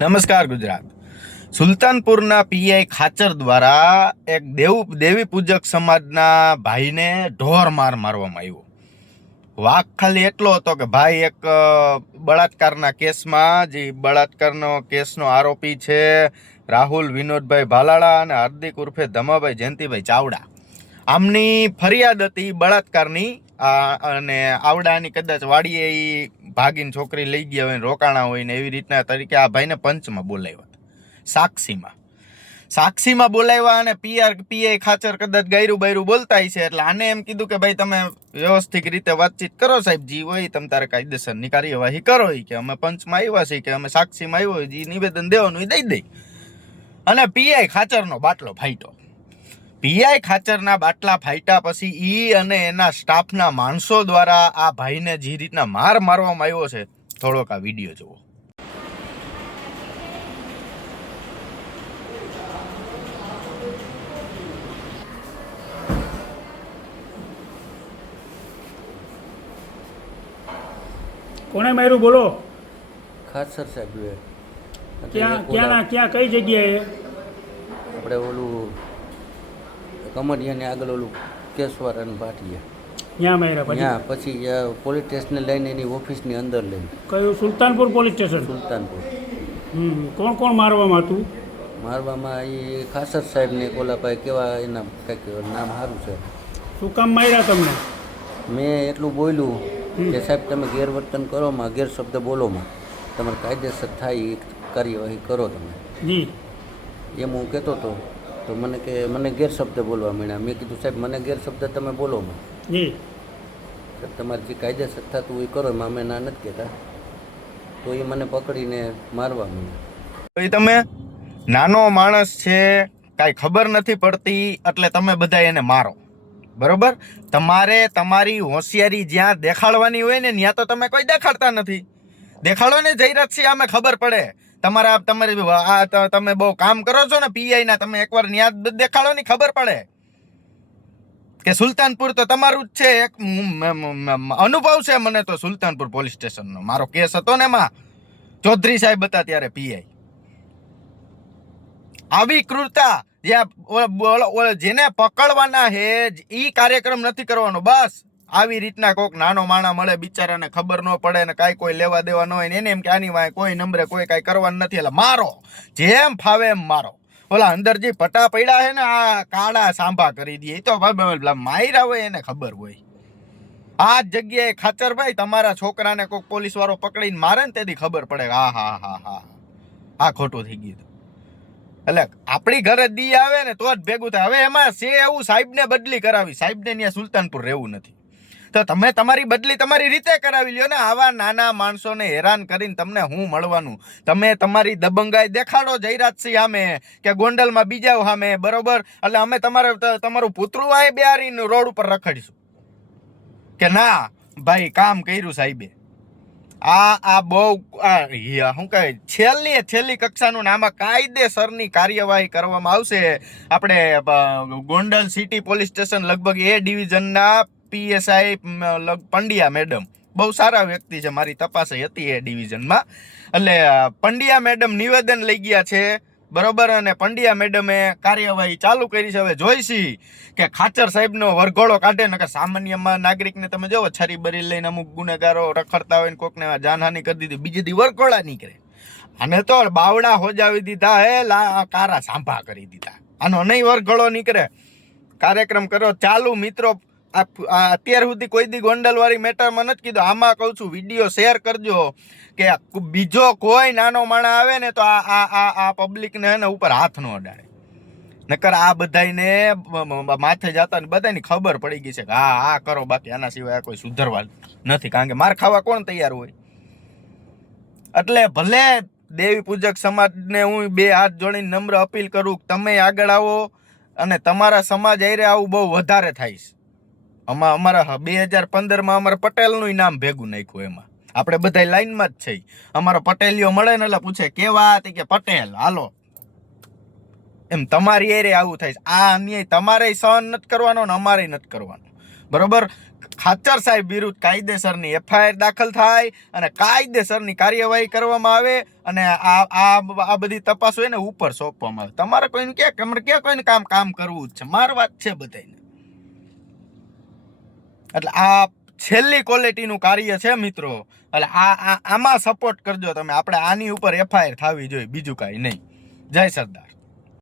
નમસ્કાર ગુજરાત. સુલતાનપુરના પીઆઈ ખાચર દ્વારા એક દેવ, દેવી પૂજક સમાજના ભાઈને ઢોર માર મારવામાં આવ્યો. વાક ખાલી એટલો હતો કે ભાઈ એક બળાત્કારના કેસમાં જે બળાત્કારનો કેસનો આરોપી છે રાહુલ વિનોદભાઈ ભાલાળા અને હાર્દિક ઉર્ફે ધમાભાઈ જયંતિભાઈ ચાવડા. આમની ફરિયાદ હતી બળાત્કારની અને આવડાની કદાચ વાડીએ ઈ ભાગીને છોકરી લઈ ગયા હોય ને રોકાણા હોય ને એવી રીતના તરીકે આ ભાઈને પંચમાં બોલાવ્યા સાક્ષીમાં. સાક્ષીમાં બોલાવ્યા અને પીઆર પીઆઈ ખાચર કદાચ ગાયરું બાયરું બોલતા છે એટલે આને એમ કીધું કે ભાઈ તમે વ્યવસ્થિત રીતે વાતચીત કરો સાહેબ, જી હોય તમે તારે કાયદેસરની કાર્યવાહી કરો કે અમે પંચમાં આવ્યા છીએ કે અમે સાક્ષીમાં આવ્યો જી નિવેદન દેવાનું એ દઈ દઈ અને પીઆઈ ખાચરનો બાટલો ફાટ્યો. પીઆઈ ખાચરના બાટલા ફાટ્યા પછી ઈ અને એના સ્ટાફના માણસો દ્વારા આ ભાઈને જે રીતના માર મારવામાં આવ્યો છે થોડોક આ વીડિયો જુઓ. કોને માર્યું? બોલો. ખાસર સાહેબ ક્યાં ક્યાં ક્યાં કઈ જગ્યાએ? આપણે ઓલું કમરિયાની આગળ ઓલું કેશવર અને ભાટિયા. ત્યાં પછી? પછી પોલીસ સ્ટેશને લઈને એની ઓફિસની અંદર લઈને. કયું? Sultanpur police station? સુલતાનપુર. કોણ કોણ મારવામાં હતું? મારવામાં એ ખાસર સાહેબને એક ઓલા ભાઈ કેવા એના કંઈક નામ સારું છે. શું કામ માર્યા તમને? મેં એટલું બોલ્યું કે સાહેબ તમે ગેરવર્તન કરોમાં ગેરશબ્દ બોલોમાં તમારે કાયદેસર થાય એ કાર્યવાહી કરો તમે. જી. એમ હું કહેતો હતો તો મને કે મને ગેરશબ્દ બોલવા માંડ્યા. મેં કીધું સાહેબ મને ગેરશબ્દ તમે બોલો જી. તમારે જે કાયદેસર થતું હોય એ કરો એમાં અમે ના નથી કહેતા. તો એ મને પકડીને મારવા માંડ્યા. તો ઈ તમે નાનો માણસ છે કાંઈ ખબર નથી પડતી એટલે તમે બધા એને મારો. બરોબર? તમારે તમારી હોશિયારી જ્યાં દેખાડવાની હોય ને ત્યાં તો તમે કોઈ દેખાડતા નથી. દેખાડો ને જયરાજ સિંહ અમે ખબર પડે. તમારા તમારી આ તમે બહુ કામ કરો છો ને પીઆઈ ના, તમે એકવાર ન્યા દેખાડો ને ખબર પડે. કે સુલતાનપુર તો તમારું જ છે, એક અનુભવ છે મને તો સુલતાનપુર પોલીસ સ્ટેશનનો. મારો કેસ હતો ને એમાં, ચૌધરી સાહેબ હતા ત્યારે પીઆઈ. આવી ક્રૂરતા જ્યાં જેને પકડવાના હે ઈ કાર્યક્રમ નથી કરવાનો, બસ. આવી રીતના કોઈક નાનો માણા મળે બિચારાને ખબર ન પડે ને કાંઈ કોઈ લેવા દેવા ન હોય ને એને એમ કે આની વાંહે કોઈ નંબરે કોઈ કાંઈ કરવાનું નથી. એટલે મારો, જેમ ફાવે એમ મારો. ઓલા અંદર જે પટા પડ્યા છે ને, આ કાળા સાંભા કરી દે. એ તો માયરા હોય એને ખબર હોય. આ જગ્યાએ ખાચરભાઈ તમારા છોકરાને કોઈક પોલીસ વાળો પકડીને મારે ને તેથી ખબર પડે હા હા હા હા આ ખોટું થઈ ગયું એટલે આપણી ઘરે દી આવે ને તો જ ભેગું થાય. હવે એમાં છે એવું સાહેબને બદલી કરાવી. સાહેબને ત્યાં સુલતાનપુર રહેવું નથી. તો તમે તમારી બદલી તમારી રીતે કરાવી લ્યો ને. આવા નાના માણસોને હેરાન કરીને તમને હું મળવાનું? તમે તમારી દબંગાઈ દેખાડો જયરાજસિંહ સામે, કે ગોંડલમાં બીજા સામે, બરોબર? એટલે અમે તમારે તમારું પુતરું આ બિહારી રોડ ઉપર રખડીશું. કે ના, ભાઈ, કામ કર્યું સાહેબે. આ આ બહુ શું કહે છેલ્લી છેલ્લી કક્ષાનું આમાં કાયદેસરની કાર્યવાહી કરવામાં આવશે. આપણે ગોંડલ સિટી પોલીસ સ્ટેશન લગભગ એ ડિવિઝનના પીએસઆઈ પંડ્યા મેડમ. બહુ સારા વ્યક્તિ છે મારી તપાસ હતી એ ડિવિઝનમાં. એટલે પંડ્યા મેડમ નિવેદન લઈ ગયા છે. બરોબર, અને પંડ્યા મેડમે કાર્યવાહી ચાલુ કરી છે. હવે જોઈશી કે ખાચર સાહેબનો વરઘોડો કાઢે ને કે સામાન્યમાં નાગરિકને તમે જોવો, છરી બરી લઈને અમુક ગુનેગારો રખડતા હોય ને કોકને જાનહાની કરી દીધી, બીજી દી વરઘોડા નીકળે. અને તો બાવડા હોજાવી દીધા, હે, લા કારા સાંભા કરી દીધા. આનો નહીં વરઘોડો નીકળે. કાર્યક્રમ કરો ચાલુ મિત્રો અત્યાર સુધી કોઈ દી ગોંડલવાળી મેટરમાં નથી કીધું. આમાં કહું છું, વીડિયો શેર કરજો કે આ બીજો કોઈ નાનો માણા આવે ને તો આ આ આ આ પબ્લિકને એને ઉપર હાથ ન અડાડે. નકર આ મ- માથે જતા બધાની ખબર પડી ગઈ છે કે હા, આ કરો, બાકી આના સિવાય આ કોઈ સુધરવા નથી. કારણ કે માર ખાવા કોણ તૈયાર હોય? એટલે ભલે દેવી પૂજક સમાજને હું બે હાથ જોડીને નમ્ર અપીલ કરું તમે આગળ આવો અને તમારા સમાજ આરે આવું બહુ વધારે થાય છે. આમાં અમારા બે હજાર પંદરમાં અમારે પટેલનું નામ ભેગું નાખ્યું એમાં. આપણે બધા લાઈનમાં જ છે અમારો પટેલીઓ મળે ને એટલે પૂછે, કેવા હતી? કે, પટેલ, હાલો. એમ તમારી એરે આવું થાય છે. આ અન્યાય તમારે સહન નથી કરવાનો ને અમારે નથી કરવાનો. બરોબર? ખાચર સાહેબ વિરુદ્ધ કાયદેસરની એફઆઈઆર દાખલ થાય અને કાયદેસરની કાર્યવાહી કરવામાં આવે અને આ આ બધી તપાસ હોય ને ઉપર સોંપવામાં આવે. તમારે કોઈને કે તમારે ક્યાં કોઈને કામ કામ કરવું જ છે. માર વાત છે બધાને એટલે આ છેલ્લી ક્વોલિટીનું કાર્ય છે મિત્રો. એટલે આ આમાં સપોર્ટ કરજો તમે. આપણે આની ઉપર એફઆઈઆર થવી જોઈએ. બીજું કાંઈ નહીં. જય સરદાર.